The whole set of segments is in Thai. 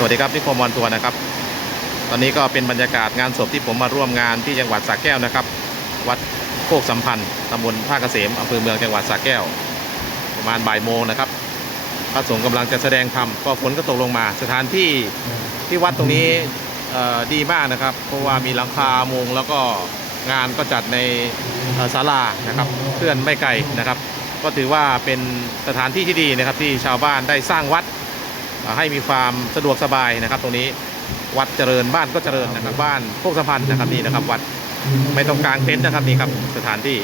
สวัสดีครับนิคมวันทัวร์นะครับ ตอนนี้ก็เป็นบรรยากาศงานศพที่ผมมาร่วมงานที่จังหวัดสระแก้วนะครับ วัดโคกสัมพันธ์ตำบลท่าเกษมอำเภอเมืองจังหวัดสระแก้ว ประมาณบ่ายโมงนะครับพระสงฆ์กำลังจะแสดงธรรมก็ฝนก็ตกลงมา สถานที่ที่วัดตรงนี้ดีมากนะครับ เพราะว่ามีหลังคามุงแล้วก็งานก็จัดในศาลานะครับเคลื่อนไม่ไกลนะครับ ก็ถือว่าเป็นสถานที่ที่ดีนะครับที่ชาวบ้านได้สร้างวัด ให้มีความสะดวกสบายนะครับ ตรงนี้วัดเจริญบ้านก็เจริญนะครับ บ้านโคกสะพันนะครับนี่นะครับ วัดไม่ต้องกลางเต็นท์นะครับนี่ครับสถานที่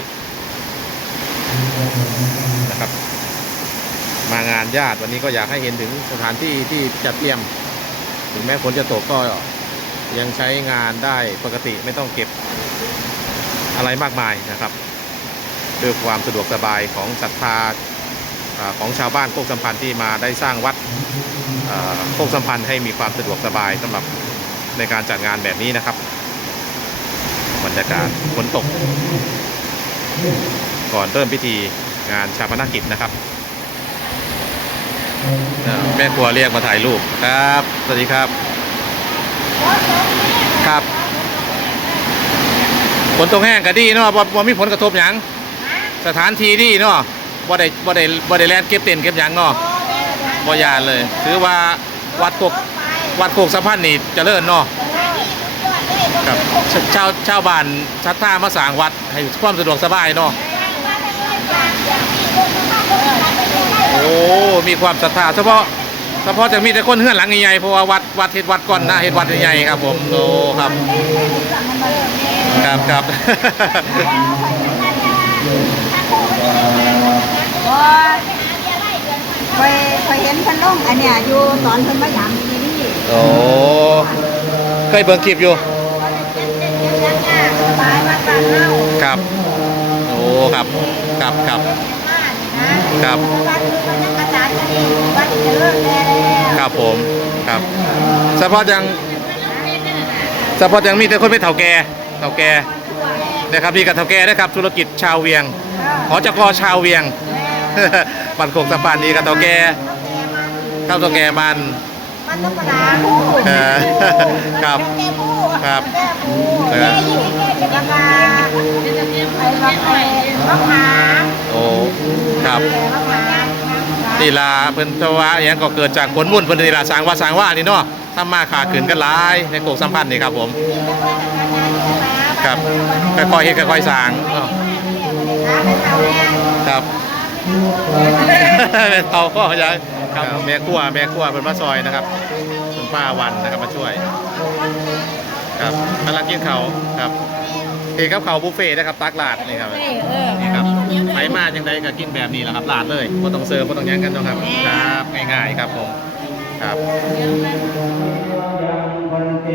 นะครับ มางานญาติวันนี้ก็อยากให้เห็นถึงสถานที่ที่จัดเตรียม ถึงแม้ฝนจะตกก็ยังใช้งานได้ปกติไม่ต้องเก็บอะไรมากมายนะครับด้วยความสะดวกสบายของศรัทธาของชาวบ้านโคกสัมพันธ์ที่มาได้สร้างวัด โคกสัมพันธ์ให้มีความสะดวกสบายสำหรับในการจัดงานแบบนี้นะครับบรรยากาศฝนตก ก่อนเริ่มพิธีงานชาปนกิจนะครับแม่ครัวเรียกมาถ่ายรูปครับ สวัสดีครับ ครับฝนตกแห้งก็ดีเนาะบ่มีผลกระทบหยังสถานที่ดีเนาะบ่ได้บ่ได้บ่ได้แลนเก็บเต็นเก็บหยังเนาะ บ่ยานเลย ถือว่าวัดโคกวัดโคกสะพานนี่เจริญเนาะครับชาวชาวบ้านชัดท่ามาสร้างวัดให้ความสะดวกสบายเนาะโอ้มีความศรัทธาเฉพาะเฉพาะจะมีแต่คนเฮือนหลังใหญ่ๆเพราะว่าวัดวัดเฮ็ดวัดก่อนนะเฮ็ดวัดใหญ่ๆครับ ผมโอ้ครับ ครับครับเคยเคยเห็นเพิ่นลงอันเนี้ยอยู่ตอนเพิ่นมาหยามทีนี่โอ้เคยเบิ่งคลิปอยู่สบายมากบ้านเฮาครับโอ้ครับครับครับครับ วัดมันยังกระจายกันนี่วัดเจริญแล้วครับผมครับเฉพาะยังเฉพาะยังมีแต่คนเป็นเถ่าแก่เถ่าแก่นะครับพี่กับเถ่าแก่นะครับธุรกิจชาวเวียงหอจกชาวเวียง บันโคกสะพานนี้กับเถ่าแก่เข้าเถ่าแก่มัน มันต้องประดาผู้เออครับแก่ผู้ครับแก่ผู้แก่ยี่แก่จะกระกาไอ้บักไอ้บักหาโอ้ครับบักหานีลาเพิ่นตะวะอหยังก็เกิดจากผลมุ่นเพิ่นนีลาสร้างว่าสร้างว่านี่เนาะทำมาขาขึ้นกันหลายในโกกสัมพันธ์นี่ครับผมครับค่อยๆเฮ็ดค่อยๆสร้างเนาะครับ แม่เตาก็ยายครับแม่กั้วแม่กั้วเป็นมาซอยนะครับคุณป้าวันนะครับมาช่วย ครับกำลังกินเขาครับเอกครับเขาบุฟเฟ่ต์นะครับตักหลาดนี่ครับนี่ครับไปมาจังใดก็กินแบบนี้แหละครับหลาดเลยก็ต้องเสิร์ฟก็ต้องยั้งกันนะครับครับง่ายๆครับผมครับ ยังวันเต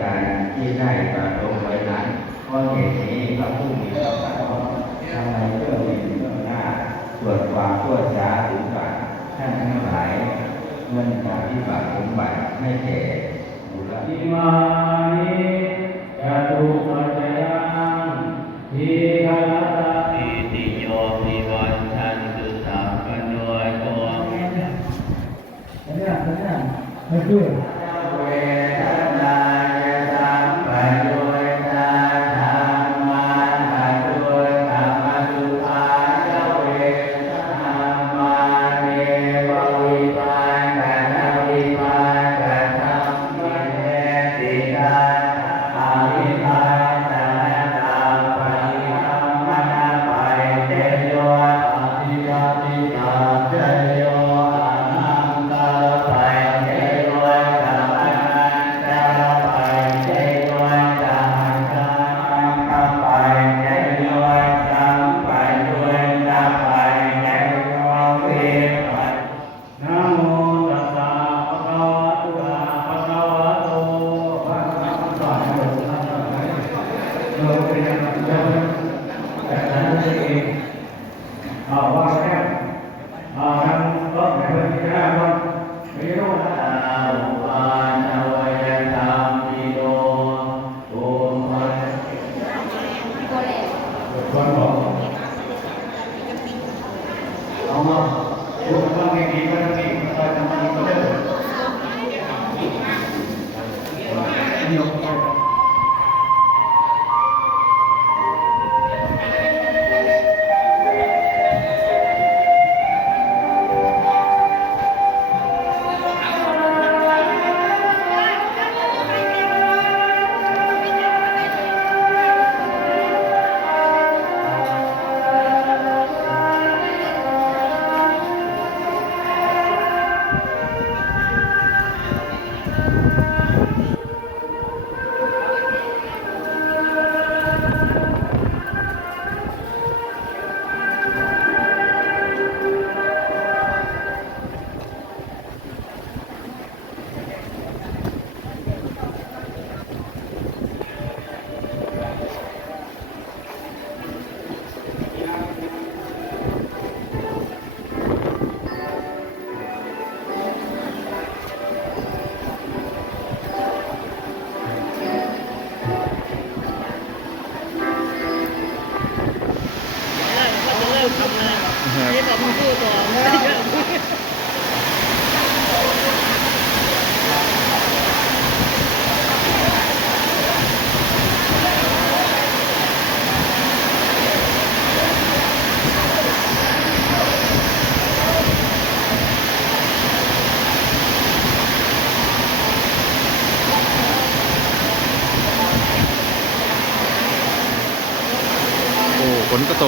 การที่ได้ประลงไว้นั้นเพราะเหตุนี้พระผู้มีพระภาคทำไมเพื่อมีเพื่อหน้าตร วจ้าถึงก่อนท่านทั้งหลายเมื่อการที่ฝากสมบัติให้แก่ เป็นอย่างนั้นแต่นั้นเองเอาว่าแค่เอาทำก็ไม่เป็นที่ห้าวันไม่รู้นะ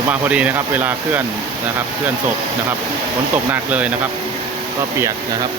มาพอดีนะครับ เวลาเคลื่อนนะครับ เคลื่อนศพนะครับฝนตกหนักเลยนะครับ ก็เปียกนะครับ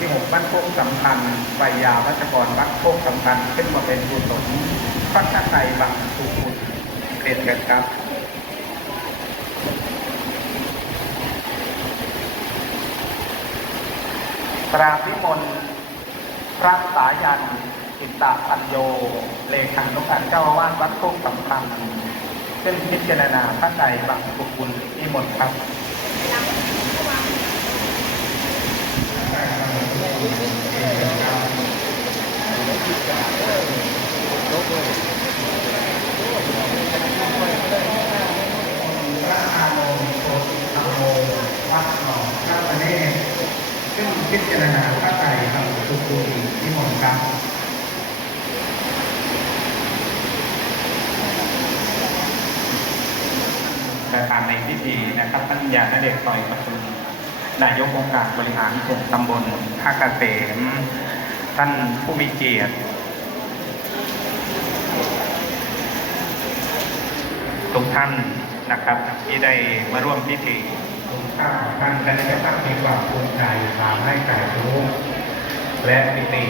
ใหญ่หมู่ที่6บ้านโคกสำคัญวัยยาวัชกรวัดโคกสำคัญขึ้นมาเป็นบุญหลงพัฒนาไทยบังสุขุนเรียนกันครับปราบวิมลพระสายันอิตตาพันโย เลขานุการเจ้าอาวาสวัดโคกสำคัญซึ่งพิจารณาพระใจบังสุขุนนิมนต์ครับ พระอานนท์โสติธรรมโมวัดหนองข้าพเนศซึ่ง พิจารณาพระไตรธรรมสุขุมที่หมดครับประธานในพิธีนะครับท่านยาณเดชต่อยประทุ นายกองค์การบริหารส่วนตำบลท่ากเกษมท่านผู้มีเกียรติทุกท่านนะครับที่ได้มาร่วมพิธีทุกท่านท่านได้ได้ตั้งมีความภูมิใจตามให้ไก่รู้และปิติ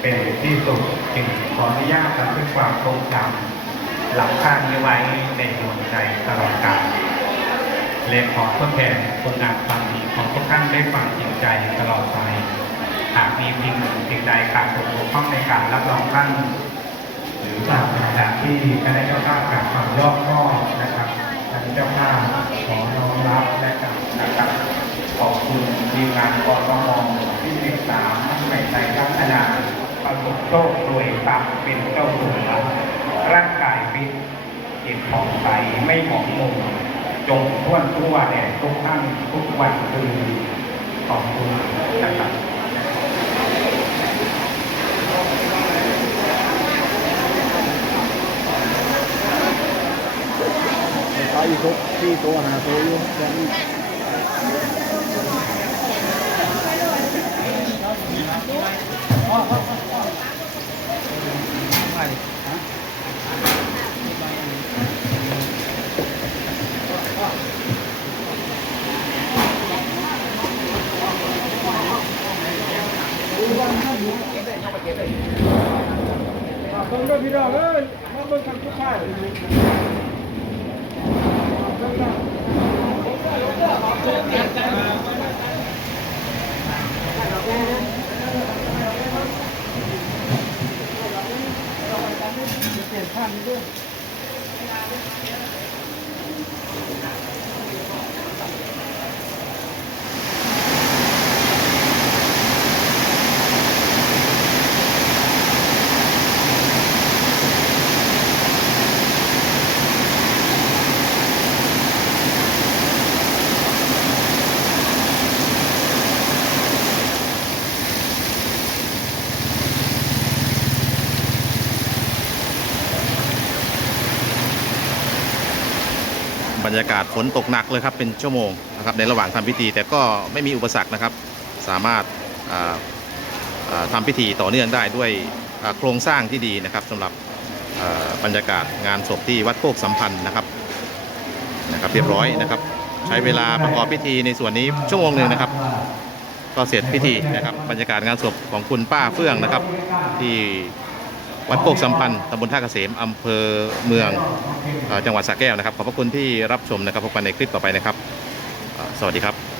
เป็นที่สุดจึงขออนุญาตบันทึกความทรงจำหลักท่านนี้ไว้ในดวงใจตลอดกาล และขอทดแทนคุณงามความดีของทุกท่านได้ฟังจริงใจตลอดไป หากมีสิ่งหนึ่งสิ่งใดขาดตกบกพร่องในการรับรองท่านหรือตามแบบที่คณะเจ้าภาพกับความยอบข้อนะครับคณะเจ้าภาพขอน้อมรับและกับนะครับขอบคุณทีมงานกรมองที่สิบสามใส่ใจพัฒนาประสบโชครวยตามเป็นเจ้าสัวร่างกายฟิตจิตผ่องใสไม่หมองมุม จงท่วนทั่วแด่ทุกท่านทุกวันคืนขอบคุณนะครับขายอีกที่ตัวหาตัวอยู่ เบิ่งด้วยพี่น้องเอ้ยมาเบิ่งกันทุกท่านด้วย บรรยากาศฝนตกหนักเลยครับเป็นชั่วโมงนะครับในระหว่างทำพิธีแต่ก็ไม่มีอุปสรรคนะครับ สามารถอ่าอ่าทำพิธีต่อเนื่องได้ด้วยโครงสร้างที่ดีนะครับสำหรับบรรยากาศงานศพที่วัดโคกสัมพันธ์นะครับนะครับ เรียบร้อยนะครับ ใช้เวลาประกอบพิธีในส่วนนี้ชั่วโมงหนึ่งนะครับ ก็เสร็จพิธีนะครับ บรรยากาศงานศพของคุณป้าเฟื่องนะครับ ที่ วัดโคกสัมพันธ์ตำบลท่าเกษมอำเภอเมืองจังหวัดสระแก้วนะครับ ขอบพระคุณที่รับชมนะครับพบกันในคลิปต่อไปนะครับ สวัสดีครับ